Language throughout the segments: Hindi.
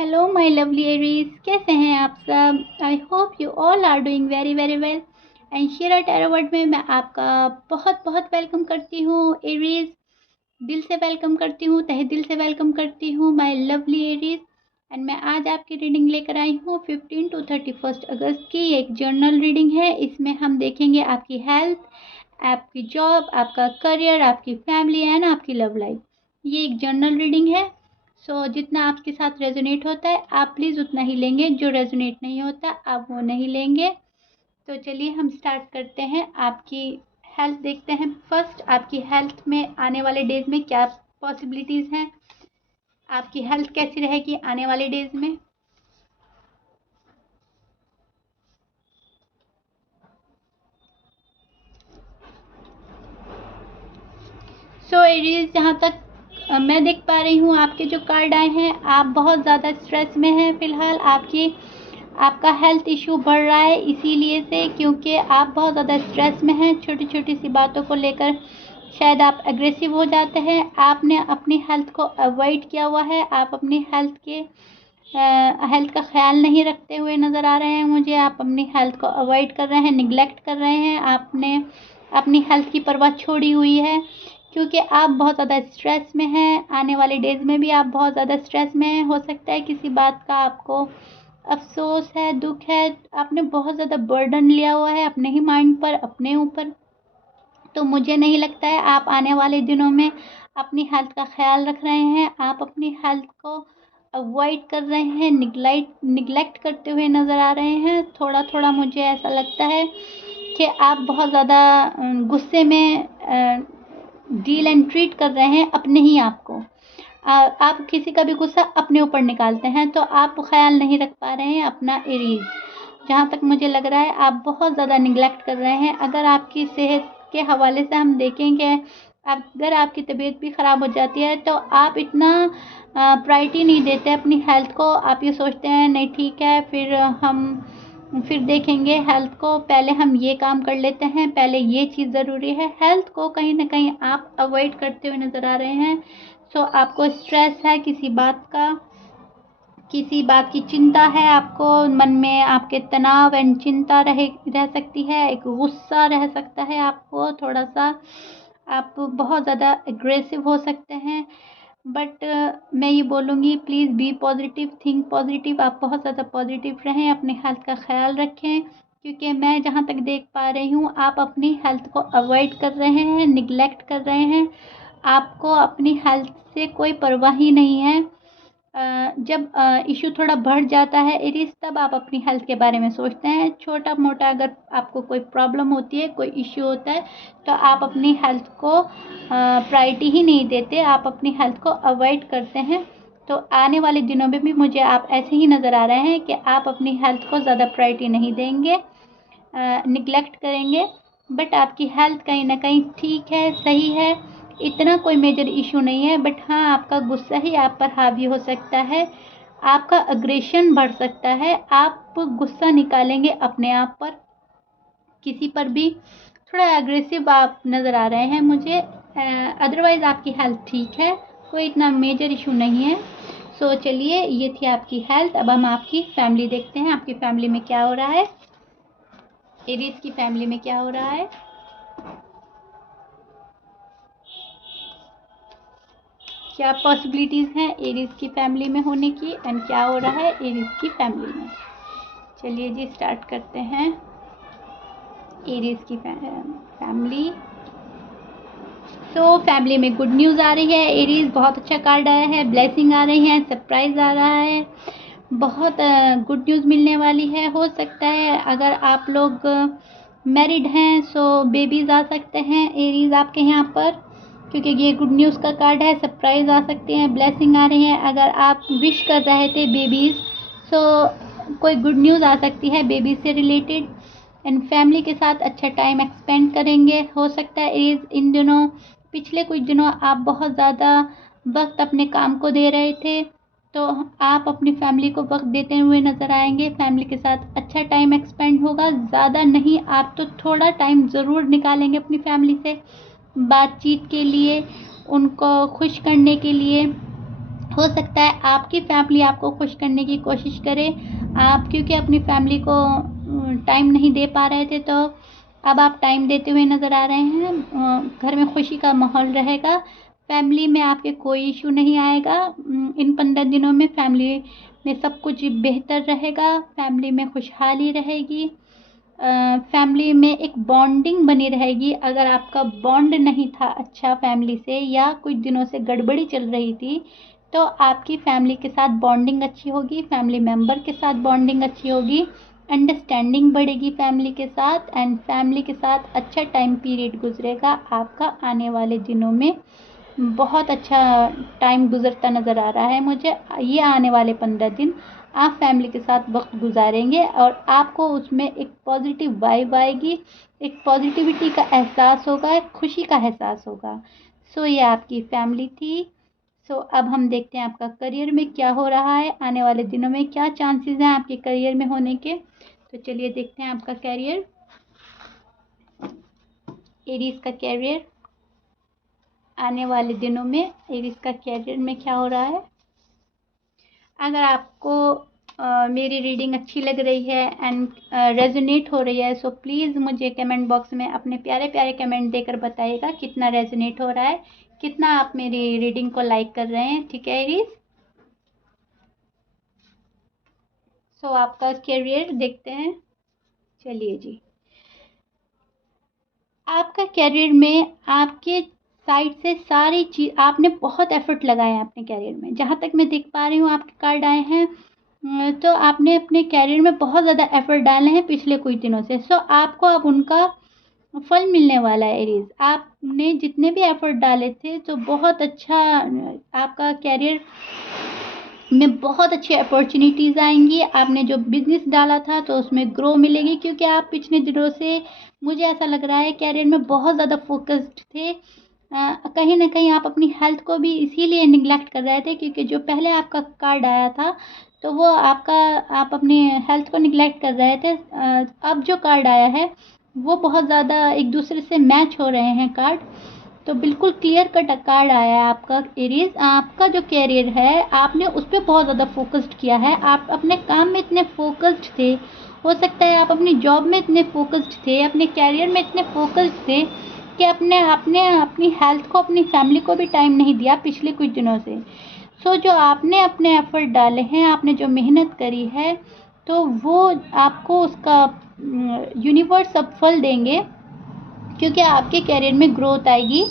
हेलो माय लवली एरीज, कैसे हैं आप सब। I hope you all are doing very very well. And Shera tarot world में मैं आपका बहुत बहुत वेलकम करती हूँ एरीज। दिल से वेलकम करती हूँ, तहे दिल से वेलकम करती हूँ माय लवली एरीज। एंड मैं आज आपकी रीडिंग लेकर आई हूँ 15 to 31 अगस्त की। एक जर्नल रीडिंग है। इसमें हम देखेंगे आपकी हेल्थ, आपकी जॉब, आपका करियर, आपकी फैमिली एंड आपकी लव लाइफ। ये एक जर्नल रीडिंग है। जितना आपके साथ रेजोनेट होता है आप प्लीज़ उतना ही लेंगे, जो रेजोनेट नहीं होता आप वो नहीं लेंगे। तो चलिए हम स्टार्ट करते हैं। आपकी हेल्थ देखते हैं। फर्स्ट, आपकी हेल्थ में आने वाले डेज में क्या पॉसिबिलिटीज़ हैं, आपकी हेल्थ कैसी रहेगी आने वाले डेज में। एरीज, जहाँ तक मैं देख पा रही हूँ आपके जो कार्ड आए हैं, आप बहुत ज़्यादा स्ट्रेस में हैं फिलहाल। आपका हेल्थ इशू बढ़ रहा है इसीलिए से, क्योंकि आप बहुत ज़्यादा स्ट्रेस में हैं। छोटी छोटी सी बातों को लेकर शायद आप एग्रेसिव हो जाते हैं। आपने अपनी हेल्थ को अवॉइड किया हुआ है। आप अपनी हेल्थ का ख्याल नहीं रखते हुए नज़र आ रहे हैं मुझे। आप अपनी हेल्थ को अवॉइड कर रहे हैं, निगलेक्ट कर रहे हैं। आपने अपनी हेल्थ की परवाह छोड़ी हुई है क्योंकि आप बहुत ज़्यादा स्ट्रेस में हैं। आने वाले डेज़ में भी आप बहुत ज़्यादा स्ट्रेस में हैं। हो सकता है किसी बात का आपको अफसोस है, दुख है। आपने बहुत ज़्यादा बर्डन लिया हुआ है अपने ही माइंड पर, अपने ऊपर। तो मुझे नहीं लगता है आप आने वाले दिनों में अपनी हेल्थ का ख्याल रख रहे हैं। आप अपनी हेल्थ को अवॉइड कर रहे हैं, निगलेक्ट करते हुए नज़र आ रहे हैं। थोड़ा थोड़ा मुझे ऐसा लगता है कि आप बहुत ज़्यादा गुस्से में डील एंड ट्रीट कर रहे हैं अपने ही आप को। आप किसी का भी गुस्सा अपने ऊपर निकालते हैं, तो आप ख्याल नहीं रख पा रहे हैं अपना एरीज। जहाँ तक मुझे लग रहा है आप बहुत ज़्यादा निगलेक्ट कर रहे हैं। अगर आपकी सेहत के हवाले से हम देखेंगे, अगर आपकी तबीयत भी ख़राब हो जाती है तो आप इतना प्रायोरिटी नहीं देते अपनी हेल्थ को। आप ये सोचते हैं नहीं ठीक है, फिर देखेंगे हेल्थ को, पहले हम ये काम कर लेते हैं, पहले ये चीज़ ज़रूरी है। हेल्थ को कहीं ना कहीं आप अवॉइड करते हुए नज़र आ रहे हैं। आपको स्ट्रेस है किसी बात की चिंता है आपको मन में, आपके तनाव एंड चिंता रह सकती है। एक गुस्सा रह सकता है आपको थोड़ा सा। आप बहुत ज़्यादा एग्रेसिव हो सकते हैं। बट मैं ये बोलूँगी please be positive, think positive. आप बहुत ज़्यादा पॉजिटिव रहें, अपनी हेल्थ का ख्याल रखें, क्योंकि मैं जहाँ तक देख पा रही हूँ आप अपनी हेल्थ को अवॉइड कर रहे हैं, निगलेक्ट कर रहे हैं। आपको अपनी हेल्थ से कोई परवाह ही नहीं है। जब इशू थोड़ा बढ़ जाता है एरीज, तब आप अपनी हेल्थ के बारे में सोचते हैं। छोटा मोटा अगर आपको कोई प्रॉब्लम होती है, कोई इशू होता है, तो आप अपनी हेल्थ को प्रायोरिटी ही नहीं देते, आप अपनी हेल्थ को अवॉइड करते हैं। तो आने वाले दिनों में भी मुझे आप ऐसे ही नज़र आ रहे हैं कि आप अपनी हेल्थ को ज़्यादा प्रायोरिटी नहीं देंगे, निगलेक्ट करेंगे। बट आपकी हेल्थ कहीं ना कहीं ठीक है, सही है, इतना कोई मेजर इशू नहीं है। बट हाँ, आपका गुस्सा ही आप पर हावी हो सकता है, आपका अग्रेशन बढ़ सकता है। आप गुस्सा निकालेंगे अपने आप पर, किसी पर भी थोड़ा एग्रेसिव आप नज़र आ रहे हैं मुझे। अदरवाइज़ आपकी हेल्थ ठीक है, कोई इतना मेजर इशू नहीं है। चलिए, ये थी आपकी हेल्थ। अब हम आपकी फैमिली देखते हैं, आपकी फैमिली में क्या हो रहा है। एरीज की फैमिली में क्या हो रहा है, क्या पॉसिबिलिटीज़ हैं एरीज की फैमिली में होने की, एंड क्या हो रहा है एरीज की फैमिली में। चलिए जी, स्टार्ट करते हैं। एरीज की फैमिली। फैमिली में गुड न्यूज़ आ रही है एरीज, बहुत अच्छा कार्ड आया है। ब्लेसिंग आ रही है, सरप्राइज आ रहा है, बहुत गुड न्यूज़ मिलने वाली है। हो सकता है अगर आप लोग मैरिड हैं बेबीज़ आ सकते हैं एरीज आपके यहाँ पर, क्योंकि ये गुड न्यूज़ का कार्ड है। सरप्राइज आ सकते हैं, ब्लेसिंग आ रही है। अगर आप विश कर रहे थे बेबीज़, कोई गुड न्यूज़ आ सकती है बेबी से रिलेटेड। एंड फैमिली के साथ अच्छा टाइम एक्सपेंड करेंगे। हो सकता है एरीज इन दिनों, पिछले कुछ दिनों आप बहुत ज़्यादा वक्त अपने काम को दे रहे थे, तो आप अपनी फैमिली को वक्त देते हुए नज़र आएंगे। फैमिली के साथ अच्छा टाइम एक्सपेंड होगा, ज़्यादा नहीं, आप तो थोड़ा टाइम ज़रूर निकालेंगे अपनी फैमिली से बातचीत के लिए, उनको खुश करने के लिए। हो सकता है आपकी फैमिली आपको खुश करने की कोशिश करे, आप क्योंकि अपनी फैमिली को टाइम नहीं दे पा रहे थे, तो अब आप टाइम देते हुए नज़र आ रहे हैं। घर में खुशी का माहौल रहेगा, फैमिली में आपके कोई इशू नहीं आएगा। इन 15 दिनों में फैमिली में सब कुछ बेहतर रहेगा, फैमिली में खुशहाली रहेगी, फैमिली में एक बॉन्डिंग बनी रहेगी। अगर आपका बॉन्ड नहीं था अच्छा फैमिली से, या कुछ दिनों से गड़बड़ी चल रही थी, तो आपकी फैमिली के साथ बॉन्डिंग अच्छी होगी, फैमिली मेम्बर के साथ बॉन्डिंग अच्छी होगी, अंडरस्टैंडिंग बढ़ेगी फैमिली के साथ, एंड फैमिली के साथ अच्छा टाइम पीरियड गुजरेगा आपका। आने वाले दिनों में बहुत अच्छा टाइम गुजरता नज़र आ रहा है मुझे। ये आने वाले 15 दिन आप फैमिली के साथ वक्त गुजारेंगे और आपको उसमें एक पॉजिटिव वाइब आएगी, एक पॉजिटिविटी का एहसास होगा, एक खुशी का एहसास होगा। सो ये आपकी फैमिली थी। सो अब हम देखते हैं आपका करियर में क्या हो रहा है, आने वाले दिनों में क्या चांसेस हैं आपके करियर में होने के। तो चलिए देखते हैं आपका करियर, एरीज का करियर आने वाले दिनों में, एरीज का करियर में क्या हो रहा है। अगर आपको मेरी रीडिंग अच्छी लग रही है एंड रेजोनेट हो रही है, सो प्लीज़ मुझे कमेंट बॉक्स में अपने प्यारे प्यारे कमेंट देकर बताइएगा कितना रेजोनेट हो रहा है, कितना आप मेरी रीडिंग को लाइक कर रहे हैं। ठीक है एरीज, सो आपका करियर देखते हैं। चलिए जी, आपका करियर में आपके साइड से सारी चीज़, आपने बहुत एफर्ट लगाए हैं अपने करियर में, जहाँ तक मैं देख पा रही हूँ आपके कार्ड आए हैं। तो आपने अपने करियर में बहुत ज़्यादा एफर्ट डाले हैं पिछले कुछ दिनों से, सो आपको अब उनका फल मिलने वाला है एरीज। आपने जितने भी एफर्ट डाले थे तो बहुत अच्छा, आपका करियर में बहुत अच्छी अपॉर्चुनिटीज़ आएंगी। आपने जो बिजनेस डाला था तो उसमें ग्रो मिलेगी, क्योंकि आप पिछले दिनों से, मुझे ऐसा लग रहा है, करियर में बहुत ज़्यादा फोकस्ड थे। कहीं ना कहीं आप अपनी हेल्थ को भी इसीलिए निगलेक्ट कर रहे थे, क्योंकि जो पहले आपका कार्ड आया था तो वो आपका, आप अपनी हेल्थ को निगलेक्ट कर रहे थे। अब जो कार्ड आया है वो बहुत ज़्यादा एक दूसरे से मैच हो रहे हैं कार्ड, तो बिल्कुल क्लियर कट कार्ड आया है आपका एरीज। आपका जो कैरियर है आपने उस पर बहुत ज़्यादा फोकस्ड किया है, आप अपने काम में इतने फोकस्ड थे, हो सकता है आप अपनी जॉब में इतने फोकस्ड थे, अपने कैरियर में इतने फोकस्ड थे कि अपने आपने अपनी हेल्थ को, अपनी फैमिली को भी टाइम नहीं दिया पिछले कुछ दिनों से। सो जो आपने अपने एफर्ट डाले हैं, आपने जो मेहनत करी है, तो वो आपको उसका यूनिवर्स अब फल देंगे, क्योंकि आपके कैरियर में ग्रोथ आएगी,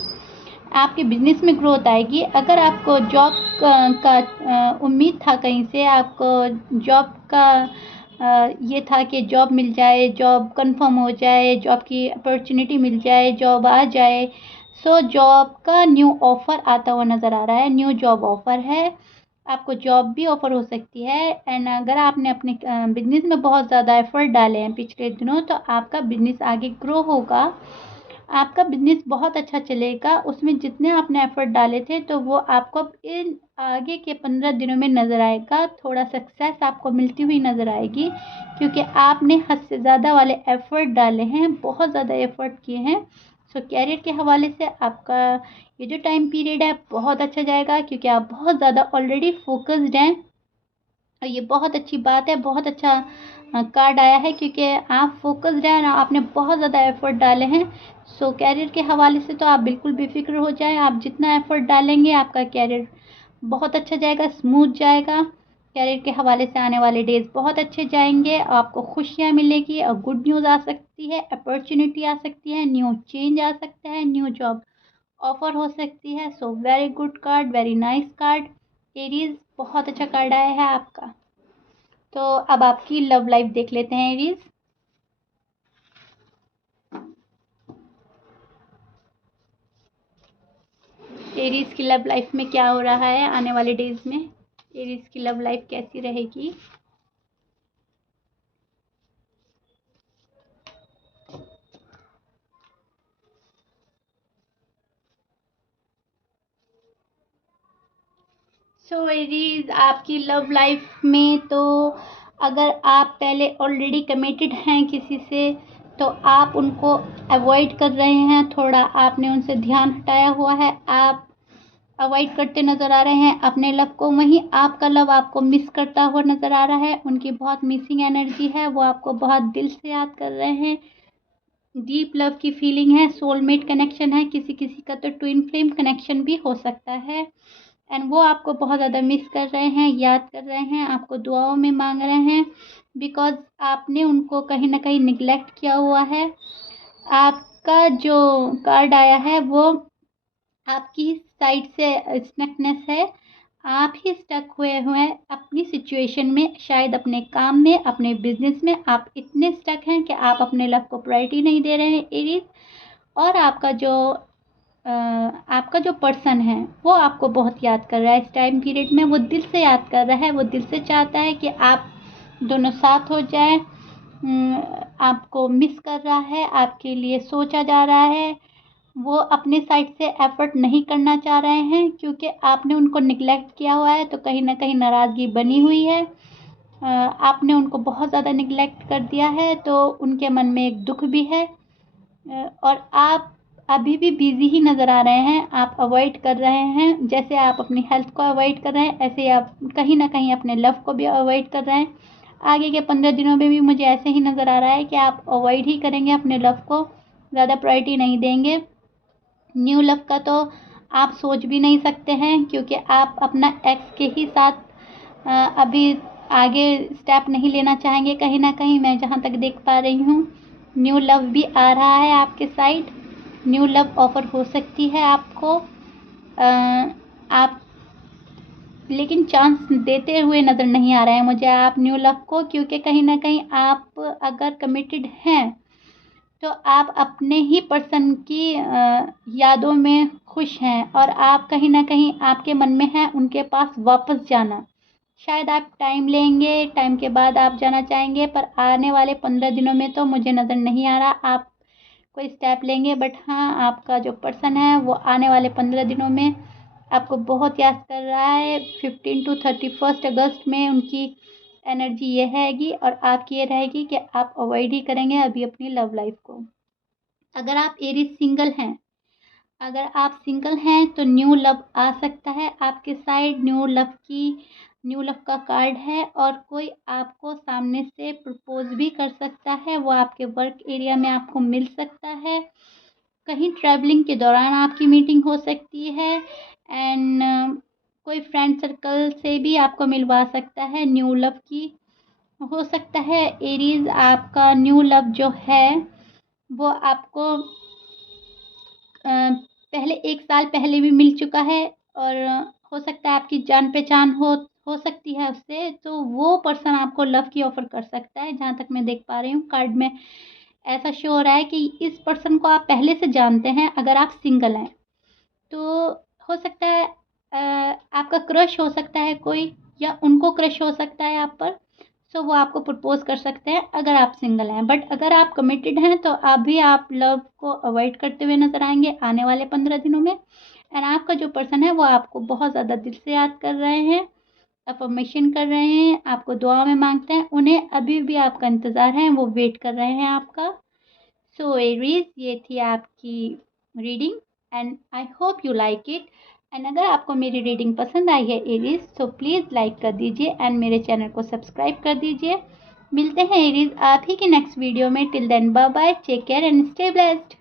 आपके बिजनेस में ग्रोथ आएगी। अगर आपको जॉब का उम्मीद था, कहीं से आपको जॉब का ये था कि जॉब मिल जाए, जॉब कंफर्म हो जाए, जॉब की अपॉर्चुनिटी मिल जाए, जॉब आ जाए, सो जॉब का न्यू ऑफ़र आता हुआ नज़र आ रहा है, न्यू जॉब ऑफ़र है, आपको जॉब भी ऑफ़र हो सकती है। एंड अगर आपने अपने बिजनेस में बहुत ज़्यादा एफर्ट डाले हैं पिछले दिनों, तो आपका बिजनेस आगे ग्रो होगा, आपका बिजनेस बहुत अच्छा चलेगा, उसमें जितने आपने एफर्ट डाले थे तो वो आपको इन आगे के 15 दिनों में नज़र आएगा, थोड़ा सक्सेस आपको मिलती हुई नज़र आएगी, क्योंकि आपने हद से ज़्यादा वाले एफर्ट डाले हैं, बहुत ज़्यादा एफर्ट किए हैं। सो कैरियर के हवाले से आपका ये जो टाइम पीरियड है बहुत अच्छा जाएगा, क्योंकि आप बहुत ज़्यादा ऑलरेडी फोकस्ड हैं, और ये बहुत अच्छी बात है, बहुत अच्छा कार्ड आया है, क्योंकि आप फोकस्ड हैं, आपने बहुत ज़्यादा एफर्ट डाले हैं। सो कैरियर के हवाले से तो आप बिल्कुल बेफिक्र हो जाएं, आप जितना एफर्ट डालेंगे आपका कैरियर बहुत अच्छा जाएगा, स्मूथ जाएगा। कैरियर के हवाले से आने वाले डेज बहुत अच्छे जाएंगे, आपको खुशियाँ मिलेगी और गुड न्यूज़ आ सकती है, अपॉर्चुनिटी आ सकती है, न्यू चेंज आ सकता है, न्यू जॉब ऑफर हो सकती है। So very good card, very nice card Aries, बहुत अच्छा कार्ड आया है आपका। तो अब आपकी लव लाइफ देख लेते हैं एरीज। एरीज की लव लाइफ में क्या हो रहा है आने वाले डेज में, एरीज की लव लाइफ कैसी रहेगी। सो एरीज आपकी लव लाइफ में, तो अगर आप पहले ऑलरेडी कमिटेड हैं किसी से, तो आप उनको अवॉइड कर रहे हैं, थोड़ा आपने उनसे ध्यान हटाया हुआ है, आप अवॉइड करते नज़र आ रहे हैं अपने लव को, वहीं आपका लव आपको मिस करता हुआ नज़र आ रहा है। उनकी बहुत मिसिंग एनर्जी है, वो आपको बहुत दिल से याद कर रहे हैं। डीप लव की फीलिंग है, सोलमेट कनेक्शन है, किसी किसी का तो ट्विन फ्लेम कनेक्शन भी हो सकता है। एंड वो आपको बहुत ज़्यादा मिस कर रहे हैं, याद कर रहे हैं, आपको दुआओं में मांग रहे हैं, बिकॉज आपने उनको कहीं ना कहीं निगलेक्ट किया हुआ है। आपका जो कार्ड आया है वो आपकी साइड से स्टकनेस है। आप ही स्टक हुए हुए हैं अपनी सिचुएशन में, शायद अपने काम में, अपने बिजनेस में आप इतने स्टक हैं कि आप अपने लव को प्रायोरिटी नहीं दे रहे हैं एरीज। और आपका जो पर्सन है वो आपको बहुत याद कर रहा है इस टाइम पीरियड में। वो दिल से याद कर रहा है, वो दिल से चाहता है कि आप दोनों साथ हो जाएं। आपको मिस कर रहा है, आपके लिए सोचा जा रहा है। वो अपने साइड से एफर्ट नहीं करना चाह रहे हैं क्योंकि आपने उनको निगलेक्ट किया हुआ है, तो कहीं ना कहीं नाराज़गी बनी हुई है। आपने उनको बहुत ज़्यादा निगलेक्ट कर दिया है, तो उनके मन में एक दुख भी है। और आप अभी भी बिजी ही नज़र आ रहे हैं, आप अवॉइड कर रहे हैं। जैसे आप अपनी हेल्थ को अवॉइड कर रहे हैं, ऐसे ही आप कहीं ना कहीं अपने लव को भी अवॉइड कर रहे हैं। आगे के 15 दिनों में भी मुझे ऐसे ही नज़र आ रहा है कि आप अवॉइड ही करेंगे, अपने लव को ज़्यादा प्रायोरिटी नहीं देंगे। न्यू लव का तो आप सोच भी नहीं सकते हैं क्योंकि आप अपना एक्स के ही साथ अभी आगे स्टेप नहीं लेना चाहेंगे। कहीं ना कहीं मैं जहाँ तक देख पा रही हूँ, न्यू लव भी आ रहा है आपके साइड। न्यू लव ऑफर हो सकती है आपको। आप लेकिन चांस देते हुए नज़र नहीं आ रहे हैं मुझे आप न्यू लव को, क्योंकि कहीं ना कहीं आप अगर कमिटेड हैं तो आप अपने ही पर्सन की यादों में खुश हैं, और आप कहीं ना कहीं आपके मन में है उनके पास वापस जाना। शायद आप टाइम लेंगे, टाइम के बाद आप जाना चाहेंगे, पर आने वाले 15 दिनों में तो मुझे नज़र नहीं आ रहा आप कोई स्टेप लेंगे। बट हाँ, आपका जो पर्सन है वो आने वाले 15 दिनों में आपको बहुत याद कर रहा है। 15 to 31 अगस्त में उनकी एनर्जी ये रहेगी और आपकी ये रहेगी कि आप अवॉइड ही करेंगे अभी अपनी लव लाइफ को। अगर आप एरीज सिंगल हैं, अगर आप सिंगल हैं तो न्यू लव आ सकता है आपके साइड। न्यू लव का कार्ड है, और कोई आपको सामने से प्रपोज भी कर सकता है। वो आपके वर्क एरिया में आपको मिल सकता है, कहीं ट्रैवलिंग के दौरान आपकी मीटिंग हो सकती है। एंड कोई फ्रेंड सर्कल से भी आपको मिलवा सकता है न्यू लव की। हो सकता है एरीज आपका न्यू लव जो है वो आपको पहले 1 साल पहले भी मिल चुका है, और हो सकता है आपकी जान पहचान हो सकती है उससे, तो वो पर्सन आपको लव की ऑफ़र कर सकता है। जहाँ तक मैं देख पा रही हूँ कार्ड में ऐसा शो हो रहा है कि इस पर्सन को आप पहले से जानते हैं अगर आप सिंगल हैं। तो हो सकता है आपका क्रश हो सकता है कोई, या उनको क्रश हो सकता है आप पर। सो वो आपको प्रपोज कर सकते हैं अगर आप सिंगल हैं। बट अगर आप कमिटेड हैं तो अभी आप लव को अवॉइड करते हुए नजर आएंगे आने वाले 15 दिनों में। एंड आपका जो पर्सन है वो आपको बहुत ज़्यादा दिल से याद कर रहे हैं, अफर्मेशन कर रहे हैं, आपको दुआ में मांगते हैं, उन्हें अभी भी आपका इंतज़ार है, वो वेट कर रहे हैं आपका। सो एरीज, ये थी आपकी reading and I hope you like it. And अगर आपको मेरी रीडिंग पसंद आई है एरीज, तो प्लीज़ लाइक कर दीजिए एंड मेरे चैनल को सब्सक्राइब कर दीजिए। मिलते हैं एरीज आप ही के नेक्स्ट वीडियो में। Till then bye bye, take care and stay blessed.